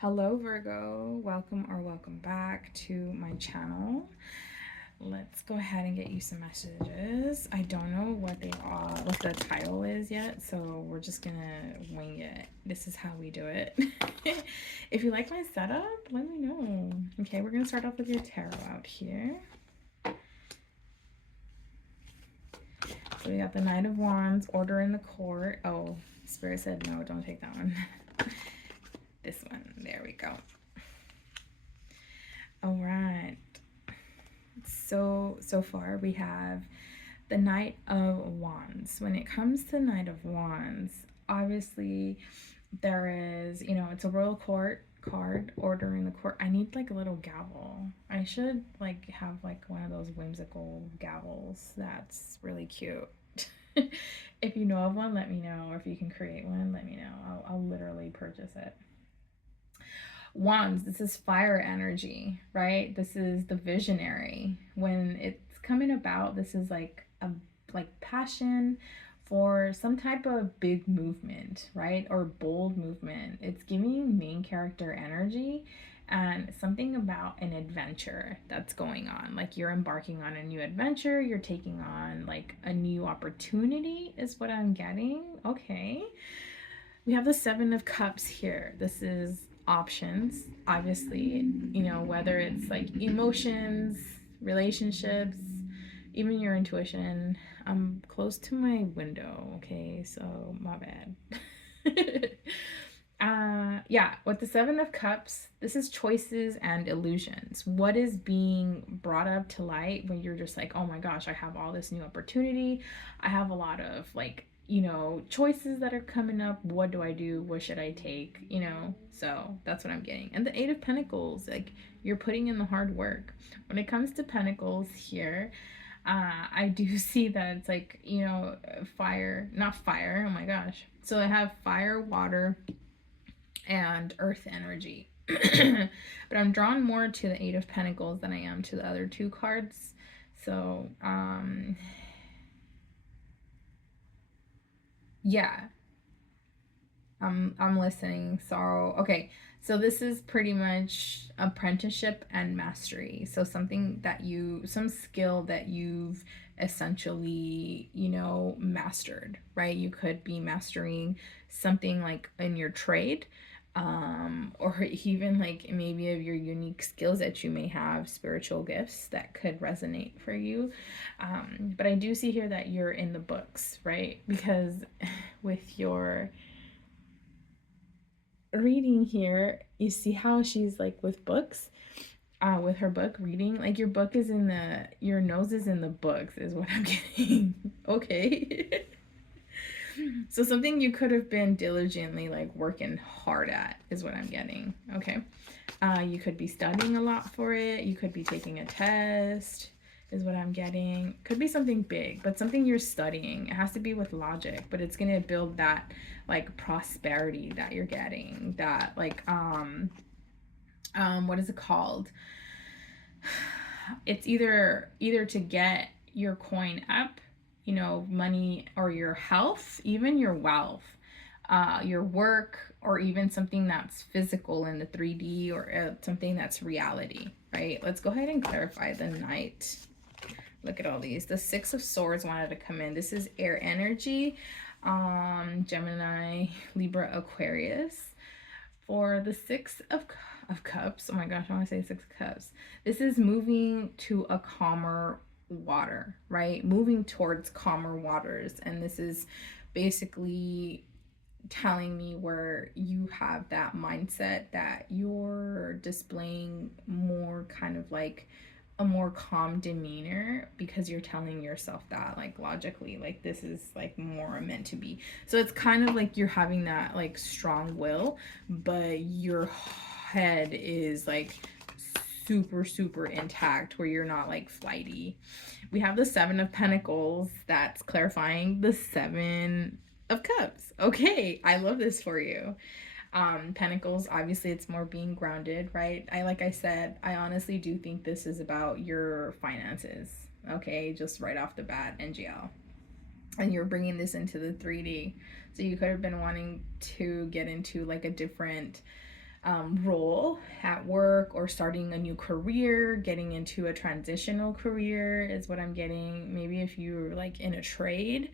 Hello Virgo, welcome back to my channel. Let's go ahead and get you some messages. I don't know what they are, what the title is yet, so we're just gonna wing it. This is how we do it. If you like my setup, let me know. Okay, we're gonna start off with your tarot out here. So we got the Knight of Wands, Order in the Court. Oh, Spirit said no, don't take that one. This one, there we go. All right. So far we have the Knight of Wands. When it comes to Knight of Wands, obviously there is, it's a royal court card, order in the court. I need like a little gavel. I should like have like one of those whimsical gavels. That's really cute. If you know of one, let me know. Or if you can create one, let me know. I'll literally purchase it. Wands, this is fire energy, right? This is the visionary. When it's coming about, this is like a passion for some type of big movement, right? Or bold movement. It's giving main character energy and something about an adventure that's going on. Like you're embarking on a new adventure, you're taking on like a new opportunity is what I'm getting. Okay. We have the Seven of Cups here. This is options, obviously, whether it's like emotions, relationships, even your intuition. I'm close to my window, okay, so my bad. Yeah, with the Seven of Cups, this is choices and illusions. What is being brought up to light when you're just like, oh my gosh, I have all this new opportunity. I have a lot of like, choices that are coming up. What do I do? What should I take? So that's what I'm getting. And the Eight of Pentacles, like you're putting in the hard work. When it comes to Pentacles here, I do see that it's like, fire, not fire. Oh my gosh. So I have fire, water, and earth energy. But I'm drawn more to the Eight of Pentacles than I am to the other two cards. So, yeah. I'm listening. Sorrow. Okay. So this is pretty much apprenticeship and mastery. So some skill that you've essentially, mastered, right? You could be mastering something like in your trade, or even like maybe of your unique skills that you may have, spiritual gifts that could resonate for you. But I do see here that you're in the books, right? Because with your reading here, you see how she's like with books, with her book reading, like your nose is in the books is what I'm getting. Okay. So something you could have been diligently like working hard at is what I'm getting. Okay. You could be studying a lot for it. You could be taking a test is what I'm getting. Could be something big, but something you're studying. It has to be with logic, but it's going to build that like prosperity that you're getting. That like what is it called? It's either to get your coin up, money, or your health, even your wealth, your work, or even something that's physical in the 3D, or something that's reality, right? Let's go ahead and clarify the Knight. Look at all these. The Six of Swords wanted to come in. This is air energy, Gemini, Libra, Aquarius. For the Six of Cups, oh my gosh, I want to say Six of Cups. This is moving to a calmer water, right? Moving towards calmer waters. And this is basically telling me where you have that mindset that you're displaying more kind of like a more calm demeanor, because you're telling yourself that like logically, like this is like more meant to be. So it's kind of like you're having that like strong will, but your head is like super intact, where you're not like flighty. We have the Seven of Pentacles. That's clarifying the Seven of Cups. Okay, I love this for you. Pentacles, obviously it's more being grounded, right? Like I said, I honestly do think this is about your finances. Okay, just right off the bat, NGL. And you're bringing this into the 3D. So you could have been wanting to get into like a different role at work, or starting a new career, getting into a transitional career is what I'm getting. Maybe if you're like in a trade,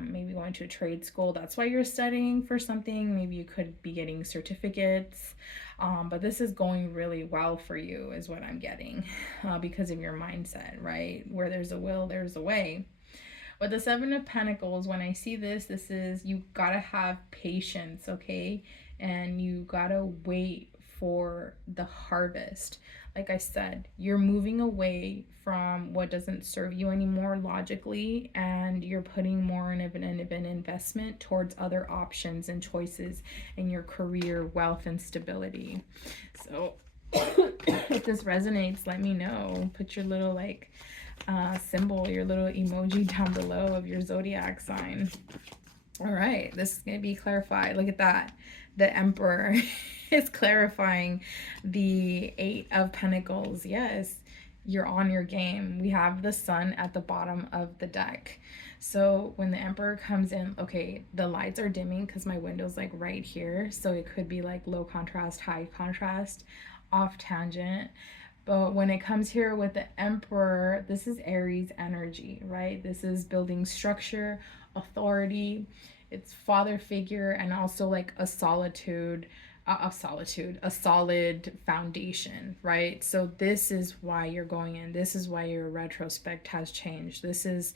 maybe going to a trade school, that's why you're studying for something. Maybe you could be getting certificates, but this is going really well for you is what I'm getting, because of your mindset, right? Where there's a will, there's a way. With the Seven of Pentacles, when I see this, this is, you gotta have patience, okay? And you gotta wait for the harvest. Like I said, you're moving away from what doesn't serve you anymore logically, and you're putting more of an investment towards other options and choices in your career, wealth, and stability. So if this resonates, let me know. Put your little like symbol, your little emoji down below of your zodiac sign. All right, this is going to be clarified. Look at that. The Emperor is clarifying the Eight of Pentacles. Yes, you're on your game. We have the Sun at the bottom of the deck. So when the Emperor comes in, okay, the lights are dimming because my window's like right here. So it could be like low contrast, high contrast, off tangent. But when it comes here with the Emperor, this is Aries energy, right? This is building structure, authority. It's father figure, and also like a solid foundation, right? So this is why you're going in. This is why your retrospect has changed. This is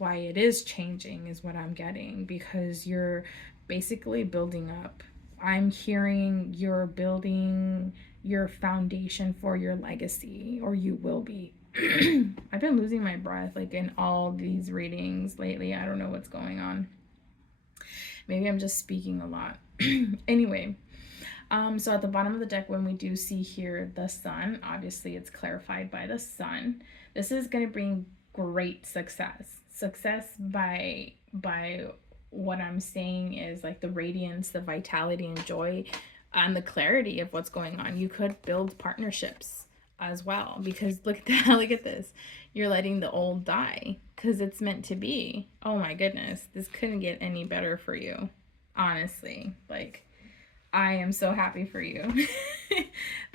why it is changing, is what I'm getting, because you're basically building up. I'm hearing you're building your foundation for your legacy, or you will be. I've been losing my breath like in all these readings lately. I don't know what's going on. Maybe I'm just speaking a lot. Anyway, so at the bottom of the deck, when we do see here the Sun, obviously it's clarified by the Sun. This is going to bring great success. Success by what I'm saying is like the radiance, the vitality and joy, and the clarity of what's going on. You could build partnerships as well, because look at that. Look at this. You're letting the old die because it's meant to be. Oh my goodness, this couldn't get any better for you, honestly. Like, I am so happy for you.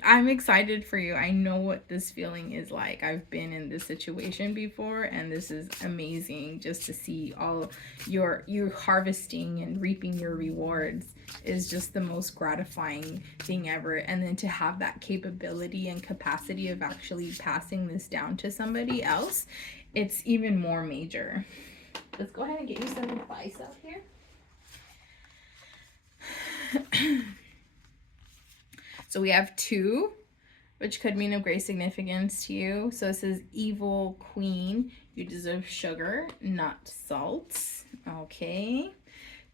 I'm excited for you. I know what this feeling is like. I've been in this situation before, and this is amazing just to see all you harvesting and reaping your rewards is just the most gratifying thing ever. And then to have that capability and capacity of actually passing this down to somebody else, it's even more major. Let's go ahead and get you some advice out here. So we have 2, which could mean of great significance to you. So this is Evil Queen. You deserve sugar, not salt. Okay.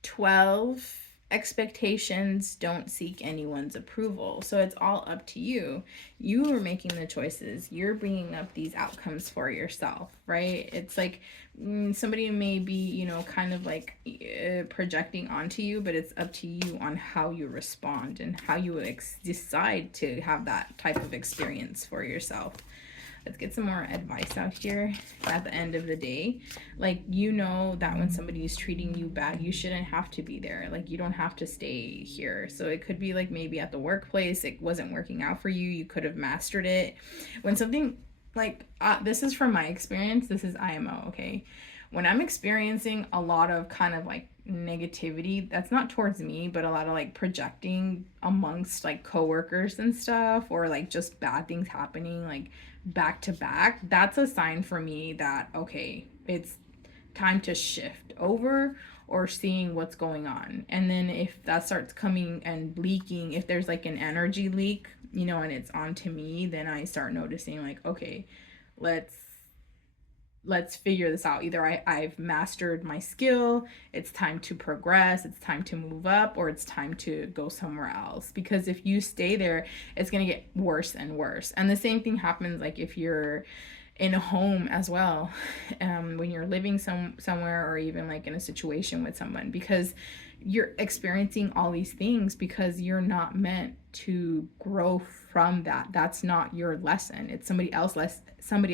12, expectations, don't seek anyone's approval. So it's all up to you. You are making the choices. You're bringing up these outcomes for yourself, right? It's like somebody may be, you know, kind of like projecting onto you, but it's up to you on how you respond and how you decide to have that type of experience for yourself. Let's get some more advice out here at the end of the day. Like, you know that when somebody is treating you bad, you shouldn't have to be there. Like, you don't have to stay here. So it could be like maybe at the workplace, it wasn't working out for you. You could have mastered it. When something like, this is from my experience. This is IMO, okay? When I'm experiencing a lot of kind of like negativity, that's not towards me, but a lot of like projecting amongst like coworkers and stuff, or like just bad things happening like back to back, that's a sign for me that, okay, it's time to shift over or seeing what's going on. And then if that starts coming and leaking, if there's like an energy leak, you know, and it's onto me, then I start noticing like, okay, let's figure this out. Either I've mastered my skill, it's time to progress, it's time to move up, or it's time to go somewhere else. Because if you stay there, it's going to get worse and worse. And the same thing happens like if you're in a home as well, when you're living somewhere, or even like in a situation with someone, because you're experiencing all these things because you're not meant to grow from that. That's not your lesson. It's somebody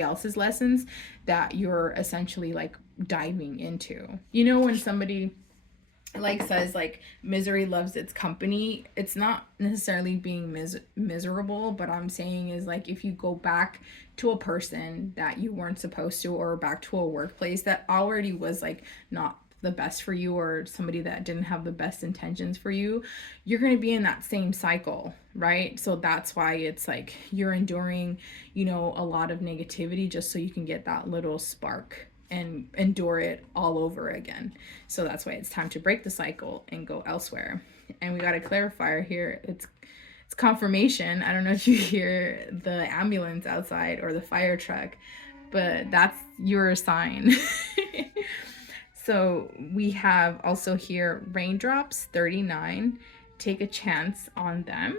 else's lessons that you're essentially like diving into. You know, when somebody like says like misery loves its company. It's not necessarily being miserable, but I'm saying is like if you go back to a person that you weren't supposed to, or back to a workplace that already was like not the best for you, or somebody that didn't have the best intentions for you, you're going to be in that same cycle, right? So that's why it's like you're enduring, you know, a lot of negativity just so you can get that little spark and endure it all over again. So that's why it's time to break the cycle and go elsewhere. And we got a clarifier here. It's confirmation. I don't know if you hear the ambulance outside or the fire truck, but that's your sign. So we have also here raindrops 39, take a chance on them.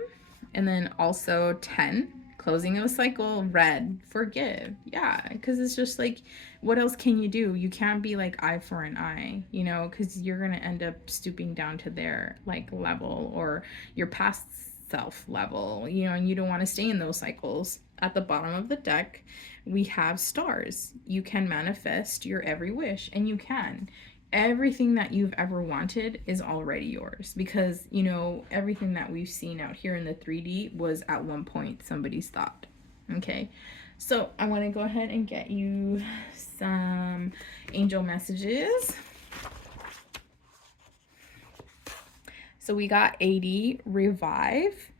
And then also 10, closing of a cycle, red, forgive. Yeah, because it's just like, what else can you do? You can't be like eye for an eye, you know, because you're going to end up stooping down to their like level or your past self level, you know, and you don't want to stay in those cycles. At the bottom of the deck, we have stars. You can manifest your every wish, and you can. Everything that you've ever wanted is already yours, because, you know, everything that we've seen out here in the 3D was at one point somebody's thought. Okay, so I want to go ahead and get you some angel messages. So we got 80, revive,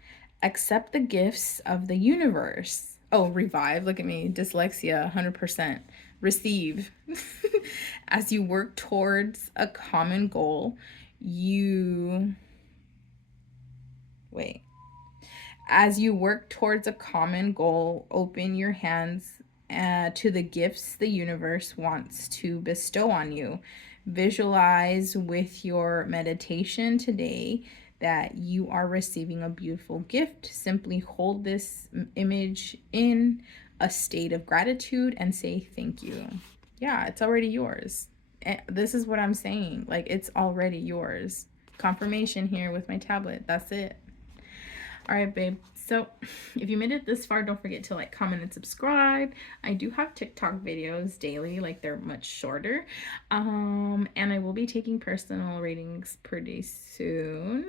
accept the gifts of the universe. Oh, revive, look at me, dyslexia, 100%. Receive. As you work towards a common goal, As you work towards a common goal, open your hands to the gifts the universe wants to bestow on you. Visualize with your meditation today that you are receiving a beautiful gift. Simply hold this image in a state of gratitude and say thank you. Yeah, it's already yours. This is what I'm saying. Like, it's already yours. Confirmation here with my tablet. That's it. All right, babe. So if you made it this far, don't forget to like, comment, and subscribe. I do have TikTok videos daily, like they're much shorter. And I will be taking personal readings pretty soon.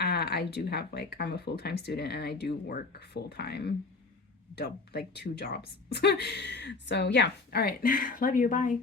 I do have like, I'm a full-time student and I do work full-time, like 2 jobs. So yeah. All right. Love you. Bye.